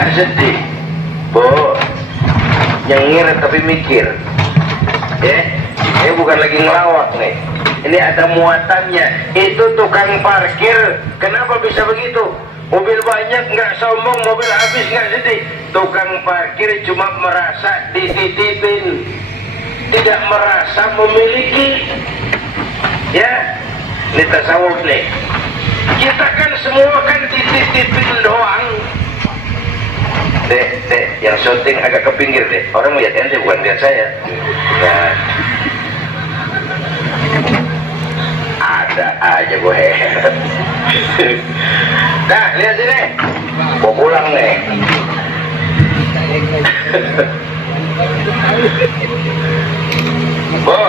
nggak sedih, Bu. Nyengir tapi mikir. Ini bukan lagi ngelawak nih. Ini ada muatannya. Itu tukang parkir, kenapa bisa begitu? Mobil banyak nggak sombong, mobil habis nggak sedih. Tukang parkir cuma merasa dititipin, tidak merasa memiliki. Ya, ini tasawuf nih. Kita kan semua kan dititipin doang. Dek, yang syuting agak ke pinggir deh. Orang lihat ente bukan lihat saya. Nah, ada aja gue. Nah, lihat sini. Gue pulang nih. Bu,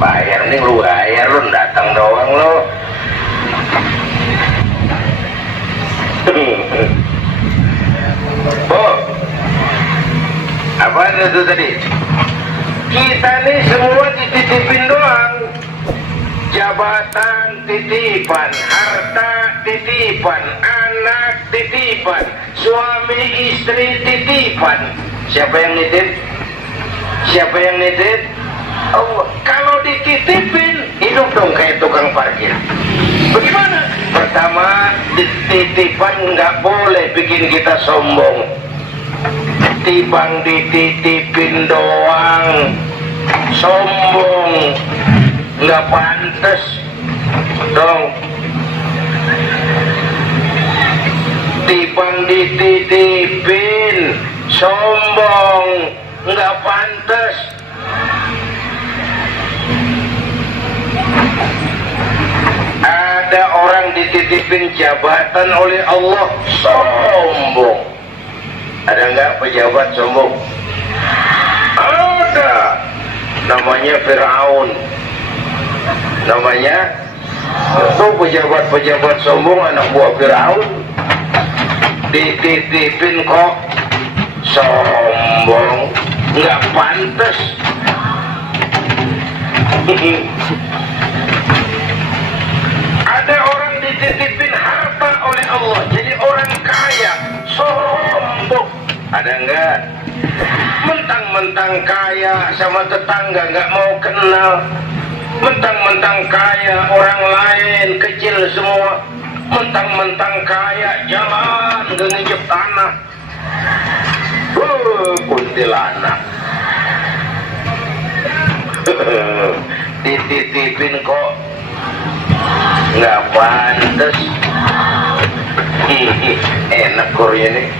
bayar nih, lu bayar, lu datang doang lu. Bu, apaan itu tadi? Kita nih semua dititipin doang. Jabatan titipan, harta titipan, anak titipan, suami istri titipan. Siapa yang nitip? Siapa yang nitip? Allah. Kalau dititipin, hidup dong kayak tukang parkir. Bagaimana? Pertama, titipan nggak boleh bikin kita sombong. Tibang dititipin doang, sombong, nggak pantas dong. Tibang dititipin, sombong, nggak pantas. Ada orang dititipin jabatan oleh Allah, sombong. Ada nggak pejabat sombong? Ada. Namanya Fir'aun. Namanya itu pejabat-pejabat sombong, anak buah Fir'aun. Dititipin kok sombong, nggak pantas. Ada orang dititipin harta oleh Allah, jadi orang kaya, sombong. Ada enggak? Mentang-mentang kaya sama tetangga nggak mau kenal. Mentang-mentang kaya orang lain kecil semua. Mentang-mentang kaya jalan nginjek tanah. Kuntilanak. Dititipin kok nggak pantas. Enak Korea nih.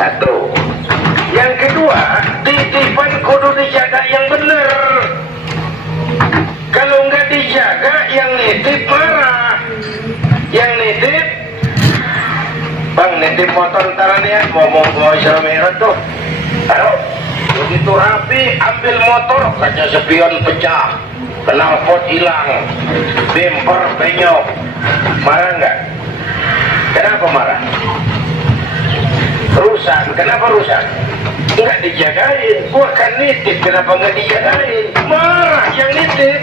Satu. Yang kedua, titipan kudu dijaga yang bener. Kalau nggak dijaga, yang nitip marah. Yang nitip, bang nitip motor ntar nih ya, mau Isra Mi'raj tuh. Ayo, begitu rapi, ambil motor, kaca spion pecah, knalpot hilang, bemper penyok. Marah nggak? Kenapa marah? Rusak. Kenapa rusak? Nggak dijagain. Gua kan nitip, kenapa nggak dijagain? Marah yang nitip.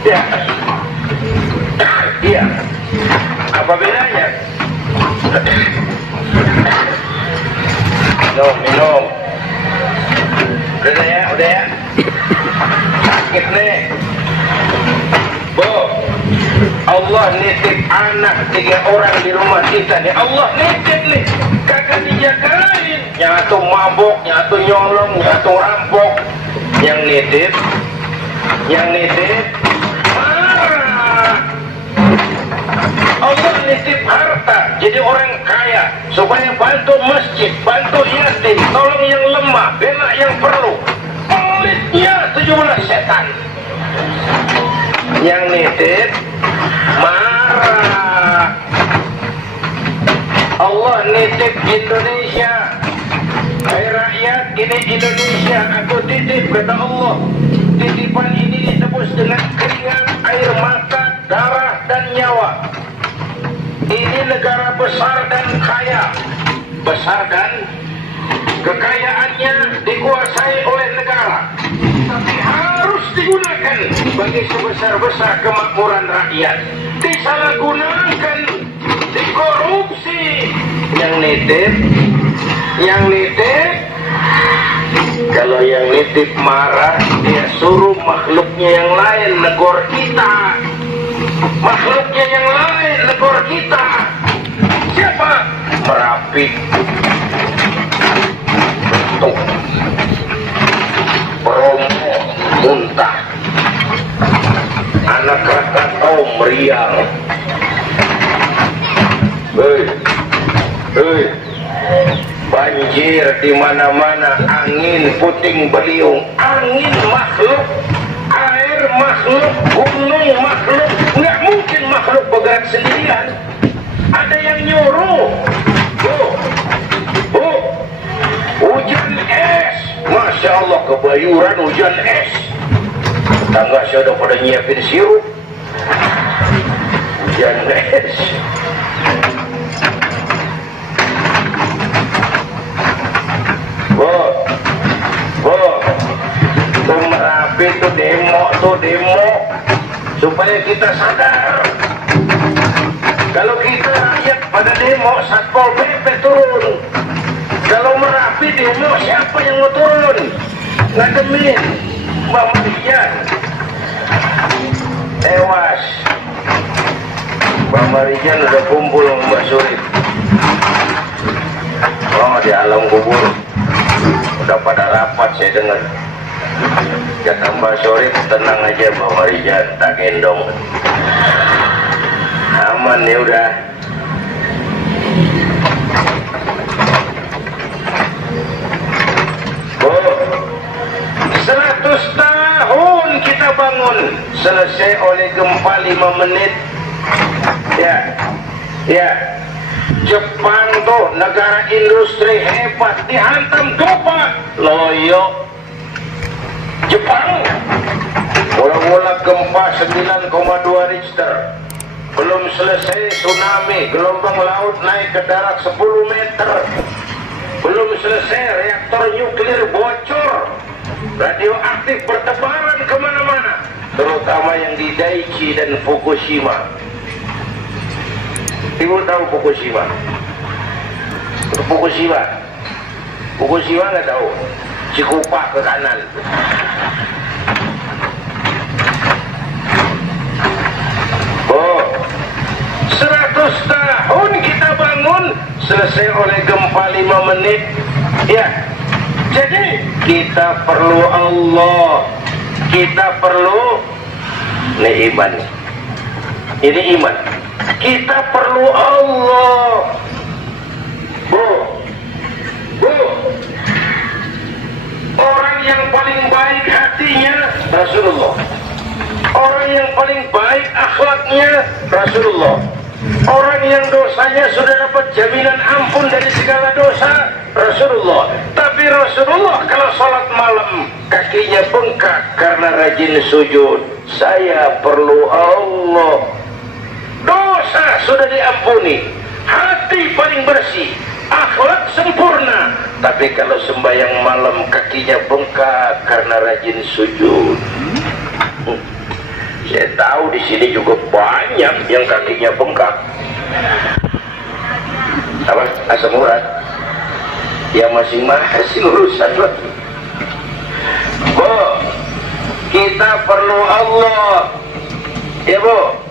Ya. Iya. Apa bedanya? Minum. Udah ya. Sakit nih. Bu, Allah nitip anak 3 orang di rumah kita nih. Allah nitip nih. Kagak dijagain, nyatu mabok, nyatu nyolong, nyatu rampok. Yang nitip marah. Allah nitip harta jadi orang kaya supaya bantu masjid, bantu yatim, tolong yang lemah, bela yang perlu. Pelitnya 17 setan. Yang nitip marah. Allah nitip Indonesia. Hai rakyat, ini Indonesia, aku titip, kata Allah. Titipan ini ditebus dengan keringat, air mata, darah dan nyawa. Ini negara besar dan kaya. Besar dan kekayaannya dikuasai oleh negara, tapi harus digunakan bagi sebesar-besar kemakmuran rakyat. Disalahgunakan nitip kalau yang nitip marah, dia suruh makhluknya yang lain negor kita. Makhluknya yang lain negor kita. Siapa? Merapi. Bentuk. Bromo muntah. Anak Krakatau meriang. Hei. Banjir di mana-mana, angin puting beliung, angin makhluk, air makhluk, gunung makhluk. Nggak mungkin makhluk bergerak sendirian. Ada yang nyuruh. Hujan es, masya Allah, kebayuran hujan es. Tetangga saya udah pada nyiapin sirup. Hujan es. Tuh Merapi tuh demo supaya kita sadar. Kalau kita rakyat pada demo, Satpol PP turun. Kalau Merapi demo, siapa yang mau turun? Ngademin Mbak Marijan tewas. Mbak Marijan udah kumpul sama Mbak Surip. Oh, di alam kubur udah pada rapat, saya dengar. Kata Mbak Surip, tenang aja Mbak Marijan, tak gendong, aman ya udah. Oh, 100 tahun kita bangun, selesai oleh gempa 5 menit. Ya, Jepang tuh negara industri hebat, dihantam gempa loyo. Jepang mula-mula gempa 9,2 Richter, belum selesai tsunami, gelombang laut naik ke darat 10 meter, belum selesai reaktor nuklir bocor, radioaktif bertebaran kemana-mana, terutama yang di Daiichi dan Fukushima. Ibu tahu Fukushima? Fukushima nggak tahu. Cikupa ke kanan. Oh, 100 tahun kita bangun, selesai oleh gempa 5 menit. Ya, jadi kita perlu Allah, kita perlu iman. Ini iman. Kita perlu Allah. Bu, orang yang paling baik hatinya Rasulullah, orang yang paling baik akhlaknya Rasulullah, orang yang dosanya sudah dapat jaminan ampun dari segala dosa Rasulullah. Tapi Rasulullah kalau sholat malam kakinya bengkak karena rajin sujud. Saya perlu Allah. Dosa sudah diampuni, hati paling bersih, akhlak sempurna. Tapi kalau sembahyang malam kakinya bengkak karena rajin sujud. Saya tahu di sini juga banyak yang kakinya bengkak. Apa? Asam urat. Ya masing-masing urusan lagi. Bu, kita perlu Allah. Ya Bu,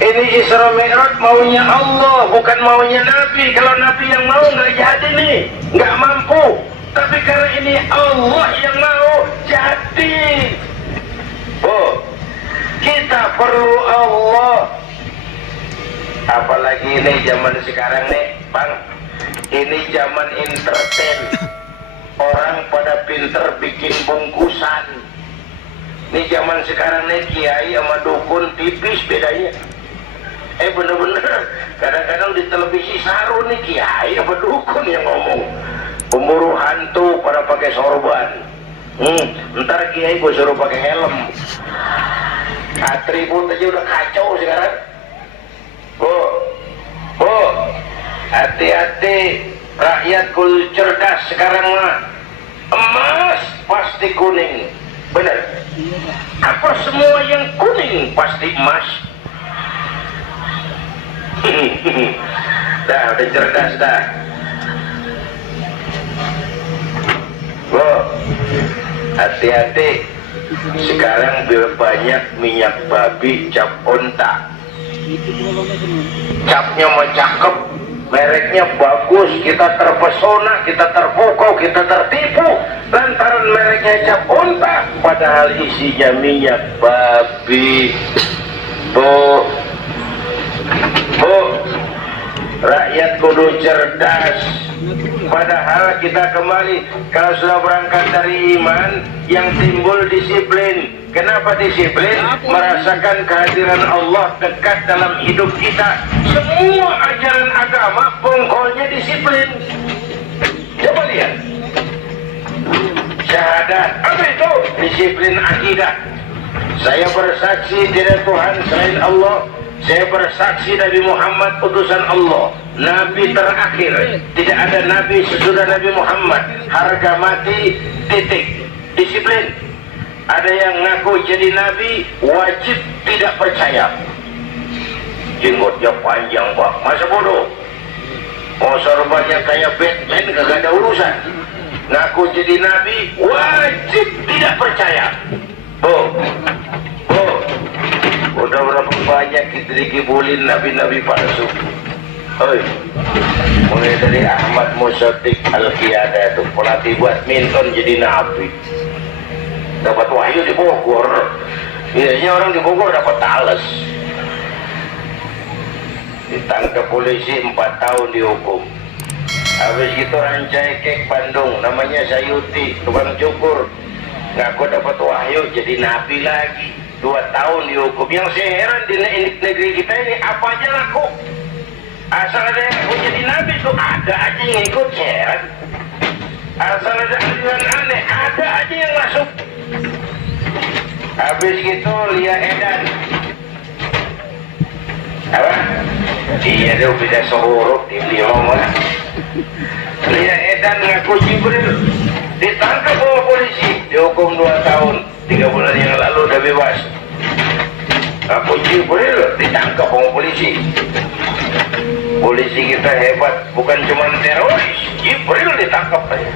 ini Isra Mi'raj maunya Allah, bukan maunya Nabi. Kalau Nabi yang mau nggak jadi nih, nggak mampu. Tapi karena ini Allah yang mau, jadi. Bu, kita perlu Allah. Apalagi ini zaman sekarang nih, Bang. Ini zaman entertain. Orang pada pinter bikin bungkusan. Ini zaman sekarang nih, kiai sama dukun tipis bedanya. Bener-bener kadang-kadang di televisi saru nih kiai apa dukun yang ngomong. Pemburu hantu pada pakai sorban. Ntar kiai gue suruh pakai helm. Atribut aja udah kacau sekarang. Bu, hati-hati, rakyat kul cerdas sekarang mah. Emas pasti kuning, bener. Apa semua yang kuning pasti emas? Dah, udah cerdas dah. hati-hati. Sekarang banyak minyak babi cap onta. Capnya mah cakep, mereknya bagus, kita terpesona, kita terpukau, kita tertipu lantaran mereknya cap onta, padahal isinya minyak babi. Bu, rakyat kudu cerdas. Padahal kita kembali, kalau sudah berangkat dari iman, yang timbul disiplin. Kenapa disiplin? Merasakan kehadiran Allah dekat dalam hidup kita. Semua ajaran agama pokoknya disiplin. Coba lihat, syahadat, apa itu? Disiplin akidah. Saya bersaksi tidak Tuhan selain Allah. Saya bersaksi Nabi Muhammad utusan Allah, Nabi terakhir. Tidak ada Nabi sesudah Nabi Muhammad. Harga mati, titik. Disiplin. Ada yang ngaku jadi Nabi, wajib tidak percaya. Jenggotnya panjang Pak, masa bodoh. Oh sorbannya kayak Batman, kagak ada urusan. Ngaku jadi Nabi, wajib tidak percaya. Udah berapa banyak kita dikibulin nabi-nabi palsu. Mulai dari Ahmad Musadik Al-Qiyada itu pelatih badminton jadi nabi, dapat wahyu di Bogor. Biasanya orang di Bogor dapat talas. Ditangkap polisi 4 tahun dihukum. Habis itu Rancai Kek Bandung, namanya Sayuti, tukang cukur, ngaku dapat wahyu jadi nabi lagi, 2 tahun dihukum. Yang saya heran di negeri kita ini apa aja laku. Asal ada yang mau jadi nabi tuh ada aja yang ikut, heran. Asal ada aliran aneh, ada aja yang masuk. Habis gitu Lia Edan, apa? Iya dia beda sehuruf di Lima. Lia Edan ngaku Jibril, ditangkap oleh polisi, dihukum 2 tahun. 3 bulan yang lalu udah bebas. Ngaku Jibril ditangkap oleh polisi. Polisi kita hebat, bukan cuma teroris, Jibril ditangkap aja.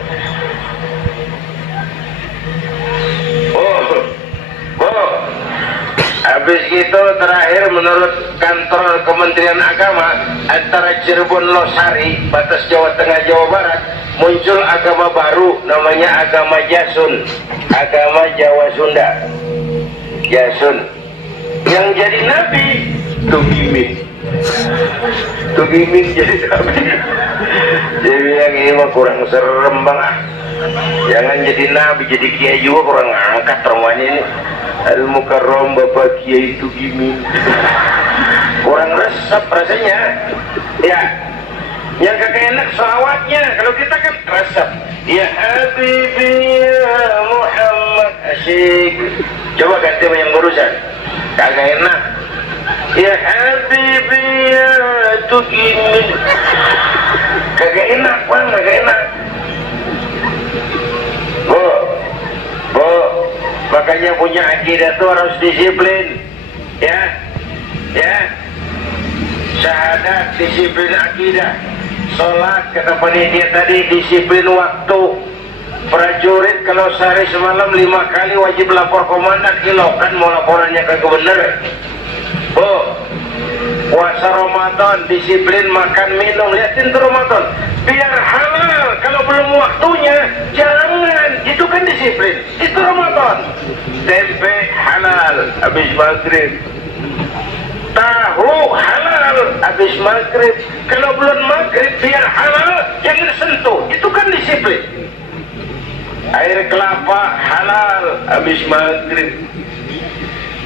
Habis itu terakhir menurut kantor Kementerian Agama, antara Cirebon Losari, batas Jawa Tengah Jawa Barat, muncul agama baru namanya agama Jasun, agama Jawa Sunda. Jasun yang jadi nabi Tugimin jadi nabi. Dia bilang ini mah kurang serem banget, jangan jadi nabi, jadi kiai juga kurang angkat rumahnya ini. Al-Mukarram Bapak Kiai Tugimin kurang resep rasanya ya. Yang kagak enak selawatnya, kalau kita kan resep. Ya Habibi ya Muhammad, asyik. Coba ganti yang urusan, kagak enak. Ya Habibi ya Tugimin, kagak enak bang, kagak enak. Makanya punya akidah itu harus disiplin, ya. Syahadat disiplin akidah, sholat kata panitia tadi disiplin waktu. Prajurit kalau sehari semalam 5 kali wajib lapor komandan, kan mau laporannya kagak bener. Puasa Ramadan disiplin makan minum, liatin tuh Ramadan biar halal, kalau belum waktunya jangan, itu kan disiplin, itu Ramadan. Tempe halal habis maghrib, tahu halal habis maghrib, kalau belum maghrib biar halal jangan sentuh, itu kan disiplin. Air kelapa halal habis maghrib,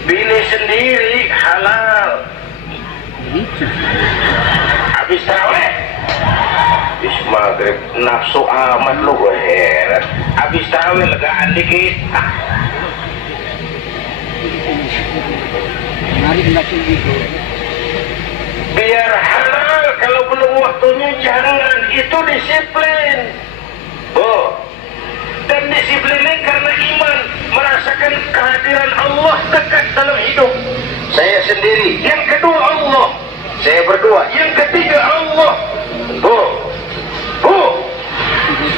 pilih sendiri halal habis tarawih, habis maghrib nafsu amat lu, gue heran. Habis tarawih legaan dikit, biar halal, kalau belum waktunya jangan, itu disiplin. Dan disiplinnya karena iman, merasakan kehadiran Allah dekat dalam hidup. Saya sendiri, yang kedua Allah, saya berdua, yang ketiga Allah.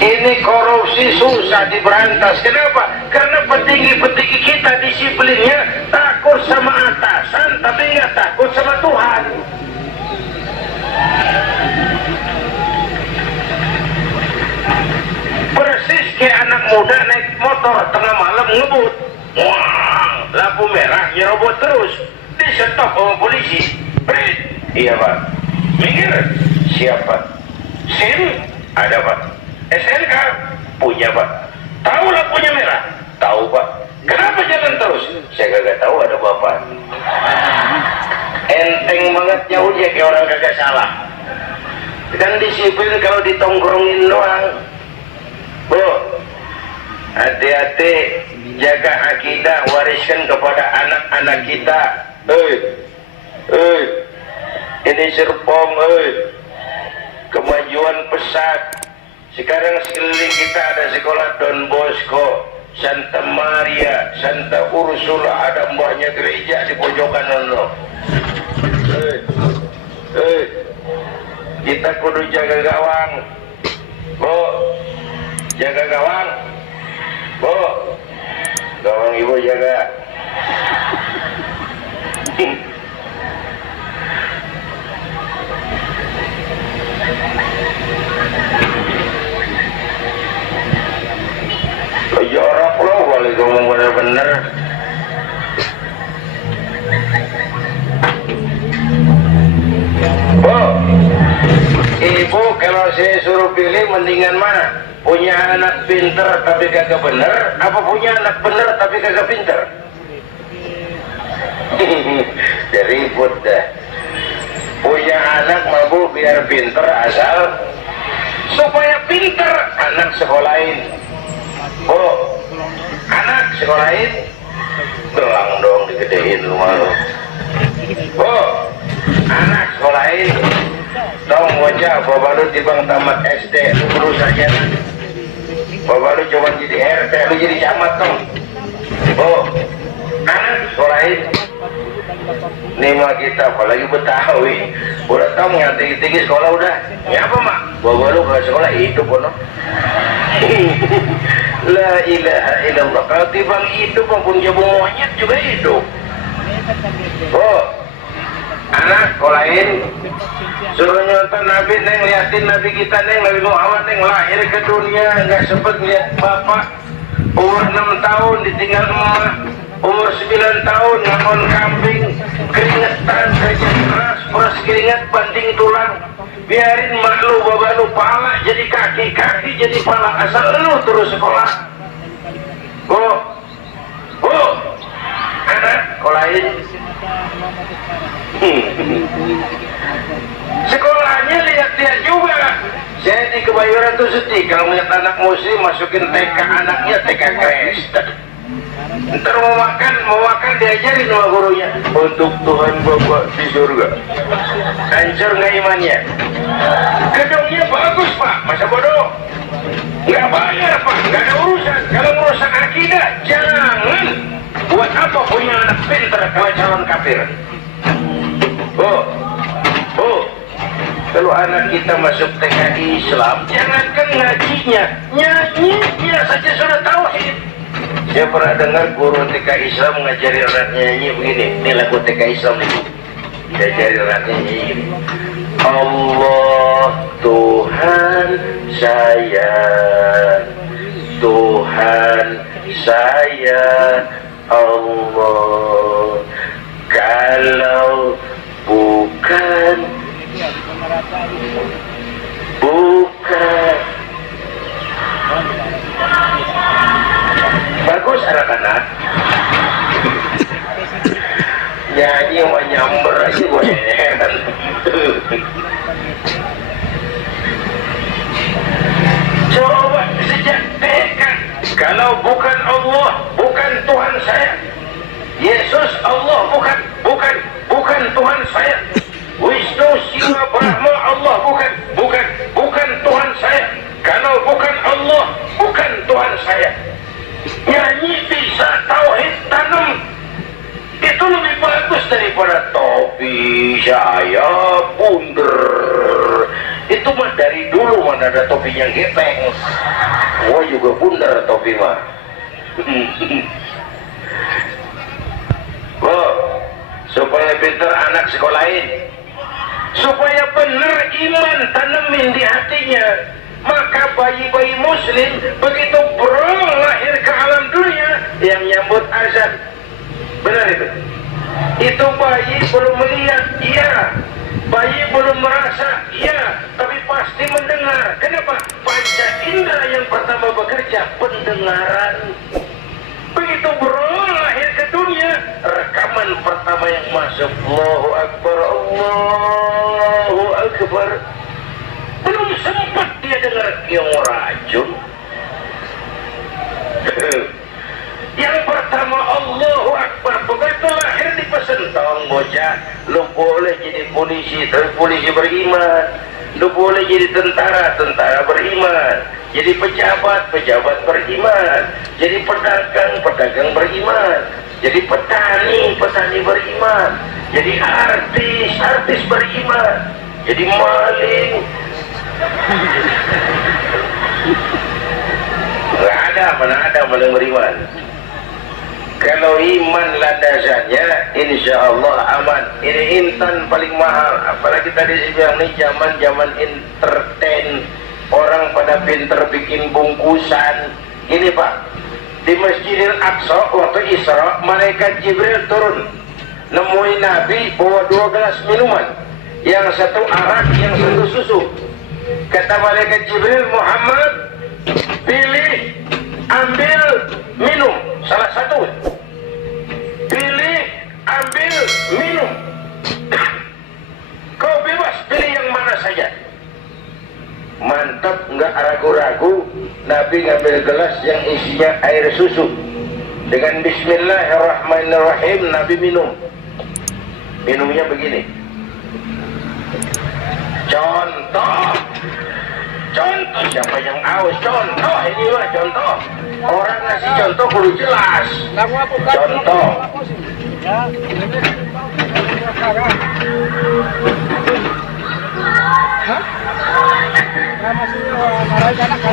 Ini korupsi susah diberantas. Kenapa? karena petinggi-petinggi kita disiplinnya takut sama atasan tapi nggak takut sama Tuhan. Persis kayak anak muda naik motor tengah malam ngebut, wah, lampu merah nyerobot terus, disetop sama polisi. Brit, iya Pak. Minggir, siapa? SIM ada Pak. SNK punya Pak. Tahu lampunya merah? Tahu Pak. Kenapa jalan terus? Saya kagak tahu, ada Bapak. Enteng banget jauhnya kayak orang kagak salah. Dan disiplin kalau ditongkrongin doang. Bu, hati-hati, jaga akidah, wariskan kepada anak-anak kita. Ini Serpong, kemajuan pesat. Sekarang sekeliling kita ada sekolah Don Bosco, Santa Maria, Santa Ursula, ada mbahnya gereja di pojokan ono. Kita kudu jaga gawang. Bu, jaga gawang. Bu, gawang ibu jaga. Jorok lo boleh ngomong bener-bener. Bu, ibu kalau saya suruh pilih mendingan mana? Punya anak pinter tapi kagak bener, apa punya anak bener tapi kagak pinter? Jadi ribut dah. Punya anak mau bu biar pinter asal supaya pinter anak sekolahin. Oh, anak sekolahin gelang dong digedein rumah lo. Oh, anak sekolahin dong bocah bapak lu tibang tamat SD lu perlu saja. Bapak lu cuma jadi RT lu jadi camat dong. Oh, anak sekolahin. Nih mah kita apalagi Betawi udah tau yang tinggi-tinggi sekolah udah nyapa mak bapak lu ke sekolah hidup kono. La ilaha illallah. Kalau tibang hidup maupun jabu monyet juga hidup. Oh, anak sekolahin suruh nonton Nabi neng, liatin Nabi kita neng, Nabi Muhammad neng lahir ke dunia nggak sempet lihat bapak. Umur 6 tahun ditinggal emak, umur 9 tahun ngakon kambing, keringetan kerja keras, peras keringat banting tulang. Biarin mak lu bapak lu pala jadi kaki, kaki jadi pala, asal lu terus sekolah. Bu, bu, anak sekolahin. Sekolahnya lihat-lihat juga. Saya di Kebayoran tuh sedih kalau melihat anak muslim masukin TK anaknya TK Kristen. Ntar mau makan diajarin sama gurunya untuk Tuhan Bapak di surga. Hancur nggak imannya? Gedungnya bagus Pak, masa bodoh? Nggak bayar Pak, nggak ada urusan. Kalau merusak akidah, jangan. Buat apa punya anak pinter kalau calon kafir? Oh, kalau anak kita masuk TK Islam, jangankan ngajinya, nyanyinya saja sudah tauhid. Saya pernah dengar guru TK Islam ngajari anaknya nyanyi begini, ini lagu TK Islam nih, diajari anaknya nyanyi gini. Allah Tuhan saya, Tuhan saya Allah, kalau bukan bagus anak-anak nyanyi mau nyamber aja gue heran. Coba sejak TK, kalau bukan Allah, bukan Tuhan saya, Yesus Allah bukan Tuhan saya, Wisnu Siwa Brahma Allah bukan Tuhan saya. Kalau bukan Allah, bukan Tuhan saya. Nyanyi bisa tauhid tanam, itu lebih bagus daripada topi saya bundar. Itu mah dari dulu mana ada topinya gepeng. Gua juga bundar topi mah. Bu, supaya pintar anak sekolahin, supaya benar iman tanemin di hatinya, maka bayi-bayi muslim begitu lahir ke alam dunia yang nyambut azan. Benar itu bayi belum melihat, iya, bayi belum merasa, iya, tapi pasti mendengar. Kenapa? Panca indera yang pertama bekerja, pendengaran. Begitu lahir ke dunia, rekaman pertama yang masuk, Allahu Akbar, Allahu Akbar. Belum sempat dia dengar kiong racun. Yang pertama Allahu Akbar, begitu lahir dipesan, tolong bocah, lu boleh jadi polisi, polisi beriman, lu boleh jadi tentara, tentara beriman, jadi pejabat, pejabat beriman, jadi pedagang, pedagang beriman, jadi petani, petani beriman, jadi artis, artis beriman, jadi maling. Nggak ada, mana ada maling beriman. Kalau iman landasannya, insya Allah aman. Ini intan paling mahal. Apalagi tadi saya bilang nih zaman entertain, orang pada pinter bikin bungkusan. Ini Pak, di Masjidil Aqsa waktu Isra, malaikat Jibril turun, nemuin Nabi bawa 2 gelas minuman, yang satu arak, yang satu susu. Kata malaikat Jibril, Muhammad, pilih, ambil, minum salah satu. Pilih, ambil, minum. Kau bebas pilih yang mana saja. Mantap, nggak ragu-ragu. Nabi ngambil gelas yang isinya air susu. Dengan Bismillahirrahmanirrahim, Nabi minum. Minumnya begini. Contoh, siapa yang aus? Contoh, ini mah contoh. Orang ngasih contoh perlu jelas. Contoh.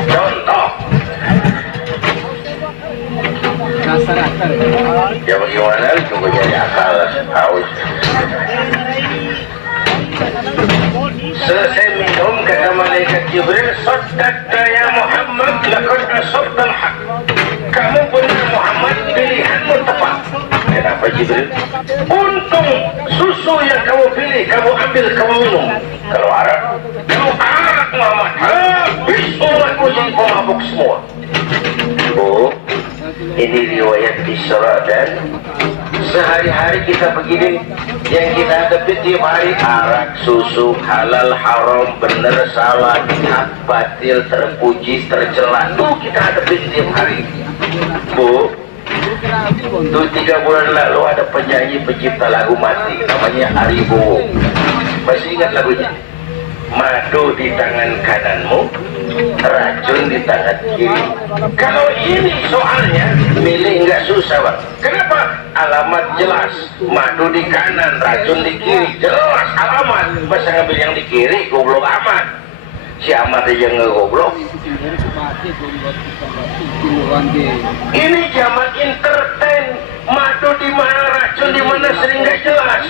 Contoh. Ya bagaimana? Tunggu jadi akal, haus. Selesai minum, kata malaikat Jibril, Saddaqta ya Muhammad, laqad asabtal haq. Kamu benar Muhammad, pilihanmu tepat. Kenapa Jibril? Untung susu yang kamu pilih, kamu ambil, kamu minum. Kalau arak Muhammad, habis umatmu jadi pemabuk semua. Oh, ini riwayat Isra, dan sehari-hari kita begini, yang kita hadapi tiap hari, arak, susu, halal, haram, benar, salah, hak, batil, terpuji, tercela, tuh kita hadapi tiap hari. Bu, tuh 3 bulan lalu ada penyanyi pencipta lagu mati, namanya Aribo. Masih ingat lagunya? Madu di tangan kananmu, racun di tangan kiri. Kalau ini soalnya milih nggak susah Bang. Kenapa? Alamat jelas, madu di kanan, racun di kiri, jelas alamat. Masa ngambil yang di kiri, goblok amat. Si amat aja ngegoblok. Ini zaman entertain, madu di mana, racun di mana sering nggak jelas.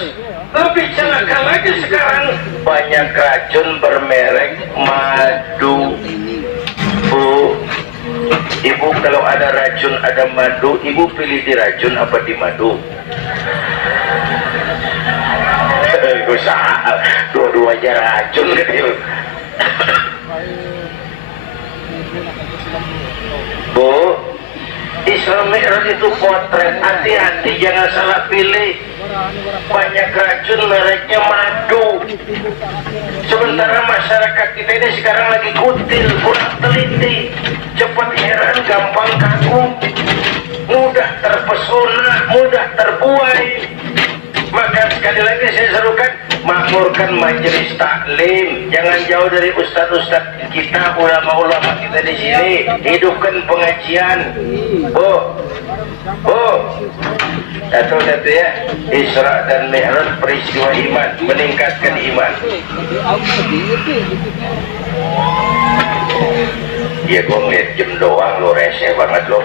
Lebih celaka lagi sekarang, banyak racun bermerek madu. Bu, Ibu kalau ada racun, ada madu, Ibu pilih di racun apa di madu? Usaha, dua-duanya racun gitu. Bu, Isra Mi'raj itu potret, hati-hati jangan salah pilih. Banyak racun mereknya madu. Sementara masyarakat kita ini sekarang lagi kutil, kurang teliti, cepat heran, gampang kagum, mudah terpesona, mudah terbuai. Maka sekali lagi saya serukan, makmurkan majelis taklim, jangan jauh dari ustadz-ustadz kita, ulama-ulama kita di sini, hidupkan pengajian. Satu ya, Isra dan Mi'raj peristiwa iman, meningkatkan iman. Ya gue ngeliat jam doang, lo rese banget lo.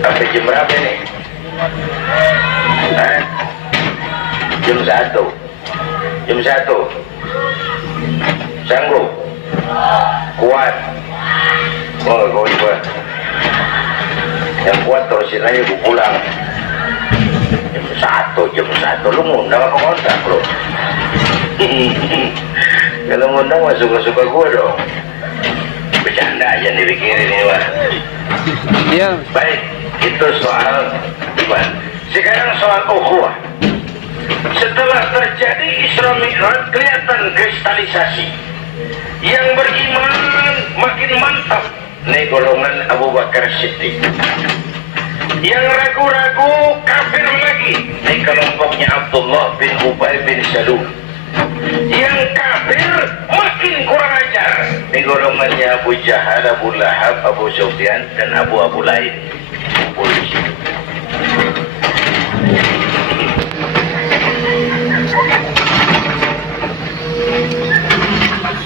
Sampai jam berapa nih? Hah? Jam 1. Jam 1. Sanggup? Kuat? Oh, kuat. Yang kuat terusin aja gue pulang. Jam 1 lu ngundang apa kontak lu? Kalau ngundang mah suka-suka gue dong. Bercanda aja dipikirin ini mah. Iya. Baik, itu soal iman. Sekarang soal ukhuwah. Setelah terjadi Isra Mi'raj kelihatan kristalisasi. Yang beriman makin mantap. Ini golongan Abu Bakar Siddiq. Yang ragu-ragu kafir lagi. Ini kelompoknya Abdullah bin Ubay bin Salul. Yang kafir makin kurang ajar. Ini golongannya Abu Jahal, Abu Lahab, Abu Sufyan dan Abu Lain. Polisi.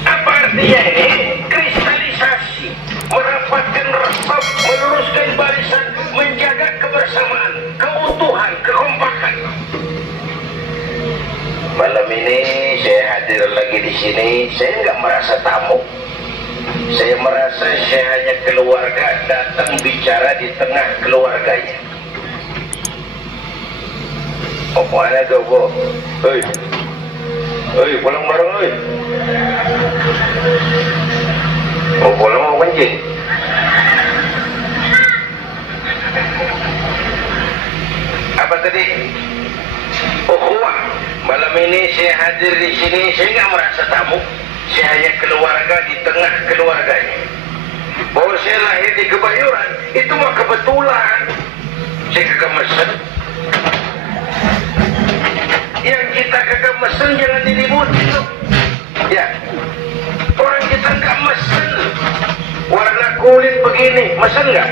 Apa artinya ini? Kristalisasi, merapatkan resep, meluruskan barisan, menjaga kebersamaan, keutuhan, kekompakan. Malam ini saya hadir lagi di sini. Saya nggak merasa tamu. Saya merasa saya hanya keluarga datang bicara di tengah keluarganya. Oh, mana tuh, Bu? Hei, pulang bareng, hei. Oh, pulang mau kencing. Apa tadi? Ukhuwah. Malam ini saya hadir di sini, saya nggak merasa tamu. Saya hanya keluarga di tengah keluarganya. Bahwa saya lahir di Kebayoran, itu mah kebetulan. Saya kagak mesen. Yang kita kagak mesen jangan diribut itu. Ya, orang kita nggak mesen. Warna kulit begini, mesen nggak?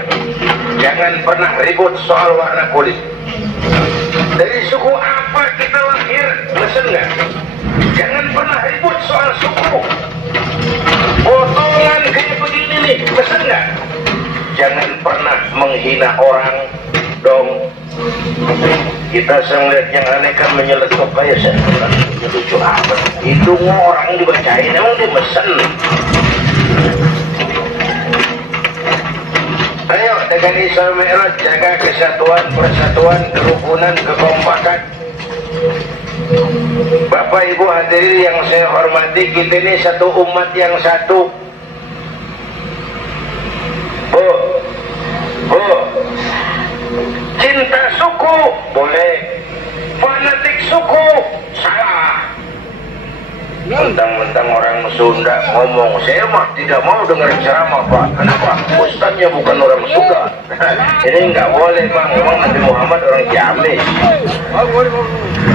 Jangan pernah ribut soal warna kulit. Dari suku apa kita lahir, mesen nggak? Jangan pernah ribut soal suku. Potongan kayak begini nih, mesen nggak? Jangan pernah menghina orang dong. Kita melihat yang aneh kan menyeletuk kayak saya bilang, lucu apa? Itu orang dibacain, emang dia mesen. Ayo dengan Isra Mi'raj jaga kesatuan, persatuan, kerukunan, kekompakan. Bapak Ibu hadirin yang saya hormati, kita ini satu umat yang satu. Bu, cinta suku boleh, fanatik suku salah. Mentang-mentang orang Sunda ngomong, saya mah tidak mau dengar ceramah Pak. Kenapa? Ustaznya bukan orang Sunda. Ini nggak boleh Bang, memang Nabi Muhammad orang Ciamis.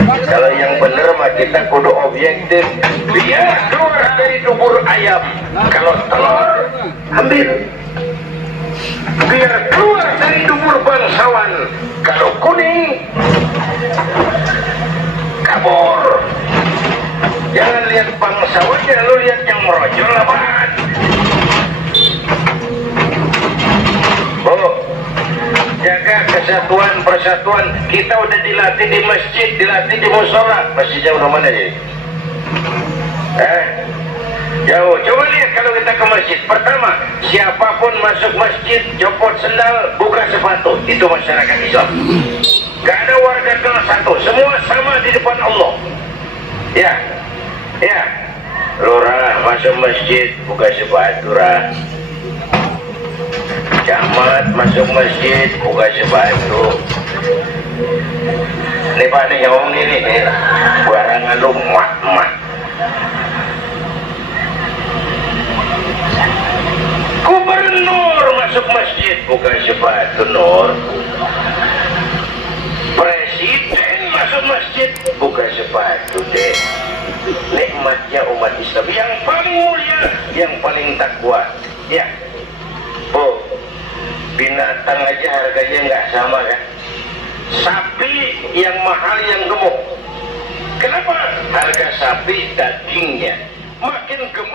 Kalau yang bener mah kita kudu objektif. Biar keluar dari dubur ayam. Kalau telur, ambil. Biar keluar dari dubur bangsawan. Kalau kuning, kabur. Jangan lihat bangsawannya, lu lihat yang merojol apaan. Jaga kesatuan, persatuan. Kita udah dilatih di masjid, dilatih di musola. Masjidnya udah mana jadi? Jauh. Coba lihat kalau kita ke masjid. Pertama, siapapun masuk masjid, copot sendal, buka sepatu. Itu masyarakat Islam. Gak ada warga kelas satu. Semua sama di depan Allah. Ya. Lurah masuk masjid, buka sepatu, Rah. Camat masuk masjid, buka sepatu. Ini Pak nih ngomong ini nih, barangan lu mat. Gubernur masuk masjid, buka sepatu, Nur. Presiden masuk masjid, buka sepatu, deh. Nikmatnya umat Islam yang paling mulia, yang paling takwa. Ya, binatang aja harganya nggak sama kan? Sapi yang mahal yang gemuk. Kenapa? Harga sapi dagingnya makin gemuk.